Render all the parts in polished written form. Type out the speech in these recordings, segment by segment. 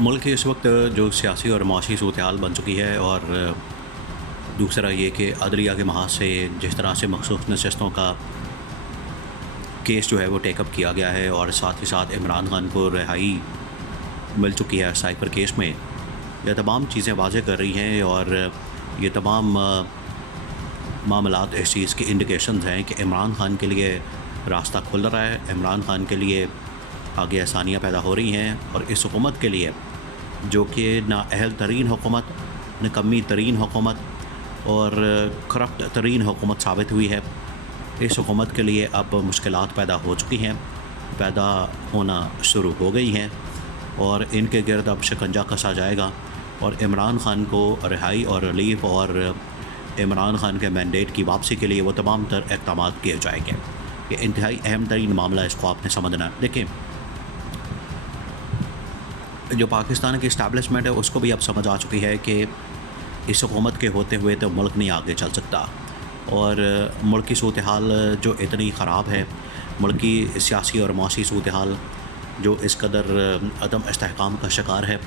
मुल्क की इस वक्त जो सियासी और माशी सूरत-ए-हाल बन चुकी है और दूसरा ये कि अदलिया के महाज से जिस तरह से मखसूस नशस्तों का केस जो है वो टेकअप किया गया है और साथ ही साथ इमरान खान को रिहाई मिल चुकी है साइपर केस में। यह तमाम चीज़ें वाज़ेह कर रही हैं और ये तमाम मामलात इस चीज़ की इंडिकेशंस हैं कि इमरान खान के लिए रास्ता खुल रहा है, इमरान खान के लिए आगे आसानियाँ पैदा हो रही हैं और इस हुकूमत के लिए जो कि नाअहल तरीन हुकूमत, निकम्मी तरीन हुकूमत और करप्ट तरीन हुकूमत साबित हुई है, इस हुकूमत के लिए अब मुश्किलात पैदा हो चुकी हैं, पैदा होना शुरू हो गई हैं और इनके गिर्द अब शिकंजा कसा जाएगा और इमरान खान को रिहाई और रिलीफ और इमरान खान के मैंडेट की वापसी के लिए वो तमाम तर इक़दाम किए जाएंगे। ये इंतहाई अहम तरीन मामला है, इसको आपने समझना है। देखिए, जो पाकिस्तान की इस्टेब्लिशमेंट है उसको भी अब समझ आ चुकी है कि इस हुकूमत के होते हुए तो मुल्क नहीं आगे चल सकता और मुल्क की सूरत हाल जो इतनी ख़राब है, मुल्क की सियासी और माशी सूरत हाल जो इस कदर अदम इस्तेहकाम का शिकार है,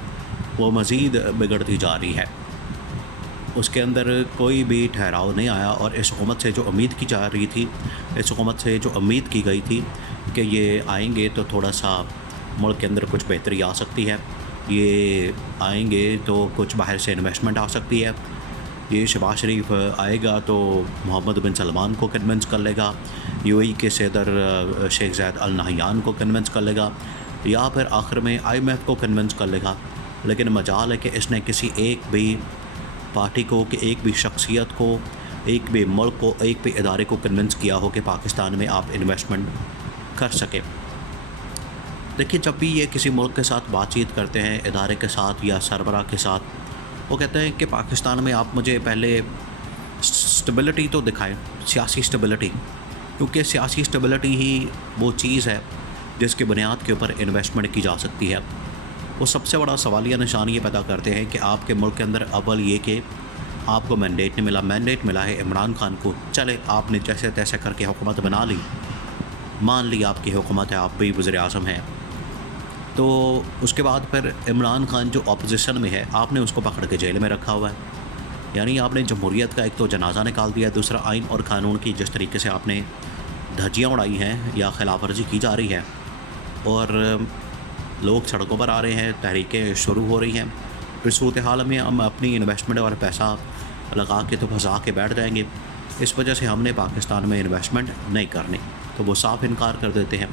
वो मज़ीद बिगड़ती जा रही है। उसके अंदर कोई भी ठहराव नहीं आया और इस हुकूमत से जो उम्मीद की जा रही थी, इस हुकूमत से जो उम्मीद की गई थी कि ये आएंगे तो थोड़ा सा मुल्क के अंदर कुछ बेहतरी आ सकती है, ये आएंगे तो कुछ बाहर से इन्वेस्टमेंट आ सकती है, ये शहबाज शरीफ आएगा तो मोहम्मद बिन सलमान को कन्विंस कर लेगा, यूएई के सदर शेख ज़ायद अल नहयान को कन्विंस कर लेगा या फिर आखिर में IMF को कन्विंस कर लेगा। लेकिन मजाल है कि इसने किसी एक भी पार्टी को, कि एक भी शख्सियत को, एक भी मुल्क को, एक भी इदारे को कन्विंस किया हो कि पाकिस्तान में आप इन्वेस्टमेंट कर सकें। देखिए, जब भी ये किसी मुल्क के साथ बातचीत करते हैं, इदारे के साथ या सरबराह के साथ, वो कहते हैं कि पाकिस्तान में आप मुझे पहले स्टेबिलिटी तो दिखाएं, सियासी स्टेबिलिटी, क्योंकि सियासी स्टेबिलिटी ही वो चीज़ है जिसकी बुनियाद के ऊपर इन्वेस्टमेंट की जा सकती है। वो सबसे बड़ा सवालिया निशान ये पैदा करते हैं कि आपके मुल्क के अंदर अव्वल ये कि आपको मैंडेट नहीं मिला, मैंडेट मिला है इमरान खान को, चले आपने जैसे तैसे करके हुकूमत बना ली, मान ली आपकी हुकूमत है, आप भी वज़ीर-ए-आज़म हैं, तो उसके बाद फिर इमरान खान जो अपोजिशन में है आपने उसको पकड़ के जेल में रखा हुआ है। यानी आपने जमहूरियत का एक तो जनाजा निकाल दिया, दूसरा आइन और क़ानून की जिस तरीके से आपने धज्जियाँ उड़ाई हैं या खिलाफ वर्जी की जा रही है और लोग सड़कों पर आ रहे हैं, तहरीकें शुरू हो रही हैं। फिर सूरत हाल में हम अपनी इन्वेस्टमेंट और पैसा लगा के तो फंसा के बैठ जाएंगे, इस वजह से हमने पाकिस्तान में इन्वेस्टमेंट नहीं करनी, तो वो साफ इनकार कर देते हैं।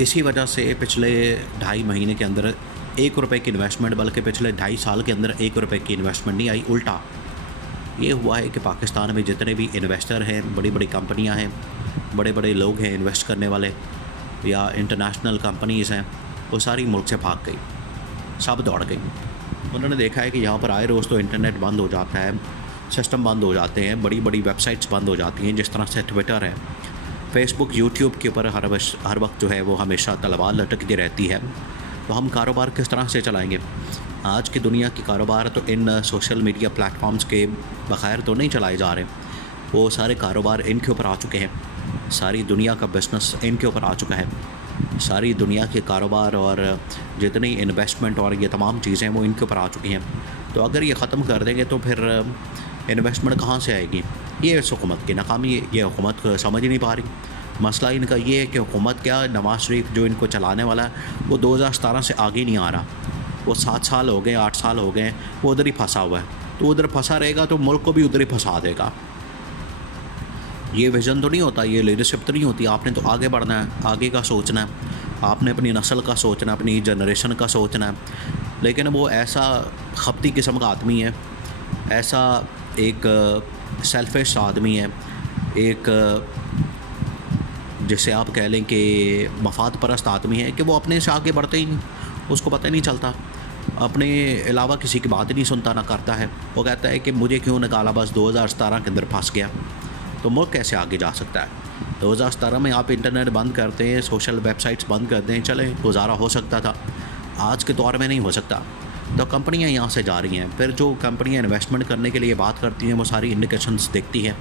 इसी वजह से पिछले 2.5 महीने के अंदर 1 रुपये की इन्वेस्टमेंट, बल्कि पिछले 2.5 साल के अंदर 1 रुपये की इन्वेस्टमेंट नहीं आई, उल्टा ये हुआ है कि पाकिस्तान में जितने भी इन्वेस्टर हैं, बड़ी बड़ी कंपनियां हैं, बड़े बड़े लोग हैं इन्वेस्ट करने वाले या इंटरनेशनल कंपनीज़ हैं, वो सारी मुल्क से भाग गई, सब दौड़ गई। उन्होंने देखा है कि यहाँ पर आए रोज़ तो इंटरनेट बंद हो जाता है, सिस्टम बंद हो जाते हैं, बड़ी बड़ी वेबसाइट्स बंद हो जाती हैं, जिस तरह से ट्विटर है, फेसबुक, यूट्यूब के ऊपर हर वक्त जो है वो हमेशा तलवार लटकती रहती है। तो हम कारोबार किस तरह से चलाएंगे? आज की दुनिया की कारोबार तो इन सोशल मीडिया प्लेटफॉर्म्स के बग़ैर तो नहीं चलाए जा रहे, वो सारे कारोबार इनके ऊपर आ चुके हैं, सारी दुनिया का बिज़नेस इनके ऊपर आ चुका है, सारी दुनिया के कारोबार और जितनी इन्वेस्टमेंट और ये तमाम चीज़ें वो इनके ऊपर आ चुकी हैं। तो अगर ये ख़त्म कर देंगे तो फिर इन्वेस्टमेंट कहाँ से आएगी? ये इस हुकूमत की नाकामी, ये हुकूमत समझ ही नहीं पा रही। मसला इनका ये है कि हुकूमत क्या, नवाज़ शरीफ जो इनको चलाने वाला है वो 2017 से आगे नहीं आ रहा, वो 7 साल हो गए, 8 साल हो गए, वो उधर ही फंसा हुआ है, तो उधर फंसा रहेगा तो मुल्क को भी उधर ही फंसा देगा। ये विज़न तो नहीं होता, ये लीडरशिप तो नहीं होती। आपने तो आगे बढ़ना है, आगे का सोचना है, आपने अपनी नस्ल का सोचना है, अपनी जनरेशन का सोचना है, लेकिन वो ऐसा खपती किस्म का आदमी है, ऐसा एक सेल्फिश आदमी है, एक जिसे आप कह लें कि मफाद परस्त आदमी है कि वो अपने से आगे बढ़ते ही नहीं, उसको पता ही नहीं चलता, अपने अलावा किसी की बात नहीं सुनता ना करता है। वो कहता है कि मुझे क्यों निकाला, बस 2017 के अंदर फंस गया। तो मुल्क कैसे आगे जा सकता है? 2017 में आप इंटरनेट बंद करते हैं, सोशल वेबसाइट्स बंद कर दें, चले गुजारा हो सकता था, आज के दौर में नहीं हो सकता। तो कंपनियां यहाँ से जा रही हैं, फिर जो कंपनियां इन्वेस्टमेंट करने के लिए बात करती हैं वो सारी इंडिकेशंस देखती हैं,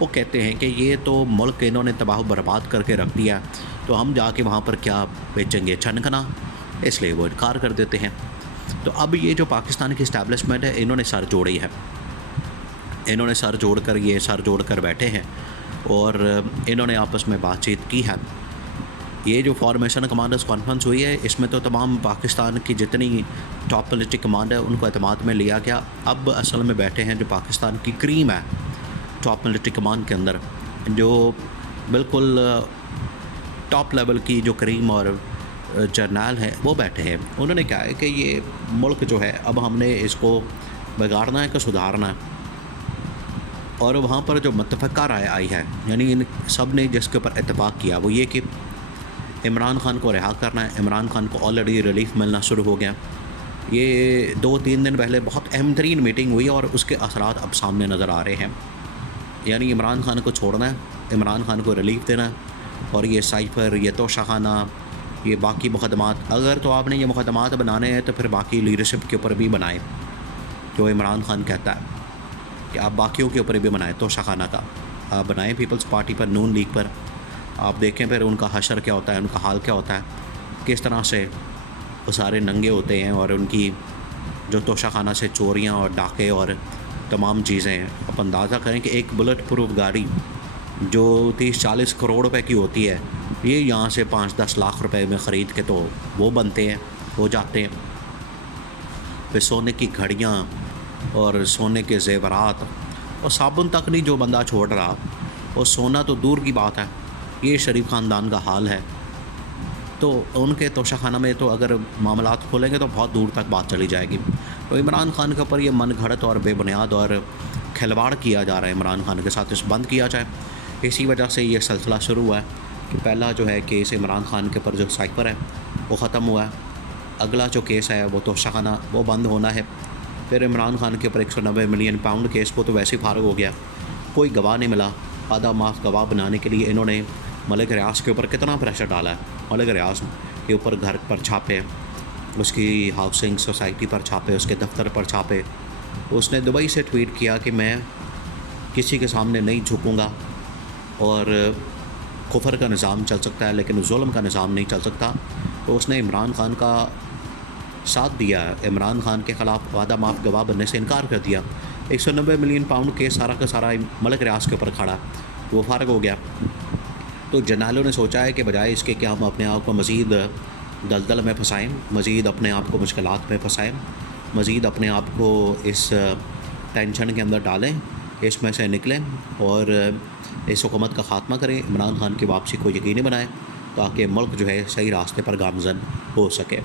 वो कहते हैं कि ये तो मुल्क इन्होंने तबाह बर्बाद करके रख दिया, तो हम जाके वहाँ पर क्या बेचेंगे, छनकना, इसलिए वो इनकार कर देते हैं। तो अब ये जो पाकिस्तान की इस्टेब्लिशमेंट है, इन्होंने सर जोड़ी है, इन्होंने सर जोड़ कर बैठे हैं और इन्होंने आपस में बातचीत की है। ये जो फॉर्मेशन कमांडर्स कॉन्फ्रेंस हुई है, इसमें तो तमाम पाकिस्तान की जितनी टॉप मिलिट्री कमांड है उनको एतमाद में लिया गया। अब असल में बैठे हैं जो पाकिस्तान की क्रीम है टॉप मिलिट्री कमांड के अंदर, जो बिल्कुल टॉप लेवल की जो क्रीम और जर्नल है वो बैठे हैं। उन्होंने कहा है कि ये मुल्क जो है अब हमने इसको बिगाड़ना है कि सुधारना है। और वहाँ पर जो मुत्तफ़क़ा राय आई है, यानी इन सब ने जिसके ऊपर इत्तेफाक किया वो ये कि इमरान ख़ान को रिहा करना है। इमरान ख़ान को ऑलरेडी रिलीफ मिलना शुरू हो गया। ये 2-3 दिन पहले बहुत अहम तरीन मीटिंग हुई और उसके असरात अब सामने नज़र आ रहे हैं। यानी इमरान ख़ान को छोड़ना है, इमरान ख़ान को रिलीफ देना है, और ये साइफ़र, ये तोशाखाना, ये बाकी मुकदमात, अगर तो आपने ये मुकदमात बनाने हैं तो फिर बाकी लीडरशिप के ऊपर भी बनाएं। जो इमरान ख़ान कहता है कि आप बाकियों के ऊपर भी बनाएं, तोशाखाना का आप बनाएं, पीपल्स पार्टी पर, नून लीग पर। आप देखें फिर उनका हशर क्या होता है, उनका हाल क्या होता है, किस तरह से वो सारे नंगे होते हैं और उनकी जो तोशाखाना से चोरियां और डाके और तमाम चीज़ें हैं। आप अंदाज़ा करें कि एक बुलेट प्रूफ गाड़ी जो 30-40 करोड़ रुपए की होती है, ये यहाँ से 5-10 लाख रुपए में ख़रीद के तो वो बनते हैं, हो जाते हैं। फिर सोने की घड़ियाँ और सोने के ज़ेवरात और साबुन तक नहीं जो बंदा छोड़ रहा, और सोना तो दूर की बात है। ये शरीफ ख़ानदान का हाल है। तो उनके तोशाखाना में तो अगर मामलात खोलेंगे तो बहुत दूर तक बात चली जाएगी। तो इमरान ख़ान के ऊपर ये मन घड़त और बेबुनियाद और खिलवाड़ किया जा रहा है इमरान ख़ान के साथ, इस बंद किया जाए। इसी वजह से ये सिलसिला शुरू हुआ है कि पहला जो है केस इमरान ख़ान के ऊपर जो साइफ़र है वो ख़त्म हुआ है। अगला जो केस है वो तोशाखाना, वो बंद होना है। फिर इमरान ख़ान के ऊपर 190 मिलियन पाउंड केस, वो तो वैसे ही फारग हो गया, कोई गवाह नहीं मिला। आधा माफ गवाह बनाने के लिए इन्होंने मलिक रियाज के ऊपर कितना प्रेशर डाला है। मलिक रियाज के ऊपर घर पर छापे, उसकी हाउसिंग सोसाइटी पर छापे, उसके दफ्तर पर छापे। उसने दुबई से ट्वीट किया कि मैं किसी के सामने नहीं झुकूँगा और कुफर का निज़ाम चल सकता है लेकिन जुल्म का निज़ाम नहीं चल सकता। तो उसने इमरान ख़ान का साथ दिया, इमरान ख़ान के ख़िलाफ़ वादा माफ़ गवाह बनने से इनकार कर दिया। 190 मिलियन पाउंड केस सारा का सारा मलिक रियाज के ऊपर खड़ा, वो फारग हो गया। तो जर्नलों ने सोचा है कि बजाय इसके कि हम अपने आप को मज़ीद दलदल में फंसाएँ, मज़ीद अपने आप को मुश्किलात में फंसाएँ, मज़ीद अपने आप को इस टेंशन के अंदर डालें, इसमें से निकलें और इस हुकूमत का ख़ात्मा करें, इमरान ख़ान की वापसी को यकीनी बनाएं ताकि मुल्क जो है सही रास्ते पर गामज़न हो सके।